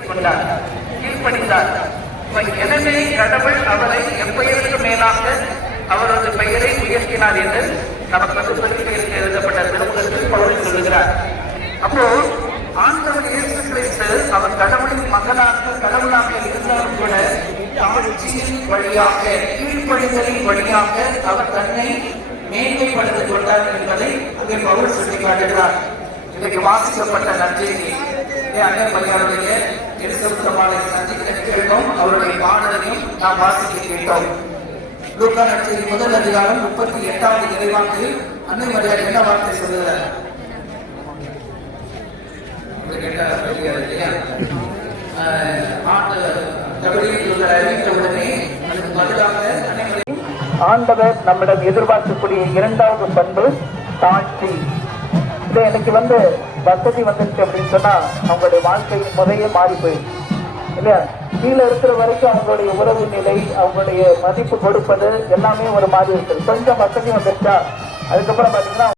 கொண்டார், கீழ்ப்படிந்தார். எனவே கடவுள் அவரை எப்பெயருக்கு மேலாக அவரது பெயரை உயர்த்தினார் என்று நமக்கு பத்திரிகையில் எழுதப்பட்ட திருமுகத்தில் பவுல் சொல்லுகிறார். அப்போ ஆண்டவர் இயேசு கிறிஸ்து அவர் கடவுளின் கடவுளாக இருந்தாலும் கூட தாழ்ச்சியின் வழியாக கீழ்ப்படிதலின் வழியாக அவர் தன்னை மேன்மைப்படுத்திக் கொண்டார் என்பதை அங்கே பவுல் சுட்டிக்காட்டுகிறார். இன்றைக்கு வாசிக்கப்பட்ட நற்செய்தி அன்னைமரியாருடைய எலிசபெத்தம்மாளை சந்திக்க கேட்டோம், அவருடைய பாடலையும் நாம் வாசிக்க கேட்டோம். லூக்கா நற்செய்தி 1 அதிகாரம் 38வது இறைவாக்கில் அன்னைமரியார் என்ன வார்த்தை சொல்லுகிறார்? ஆண்டவர் நம்மிடம் எதிர்பார்க்கக்கூடிய இரண்டாவது பண்பு தாழ்ச்சி. இதை எனக்கு வசதி வந்துருச்சு அப்படின்னு சொன்னா அவங்களுடைய வாழ்க்கையின் முறையே மாறி போயிடுச்சு இல்லையா? கீழே இருக்கிற வரைக்கும் அவங்களுடைய உறவு நிலை, அவங்களுடைய மதிப்பு கொடுப்பது எல்லாமே ஒரு மாதிரி இருக்குது. கொஞ்சம் வசதி வந்துருச்சா அதுக்கப்புறம் பாத்தீங்கன்னா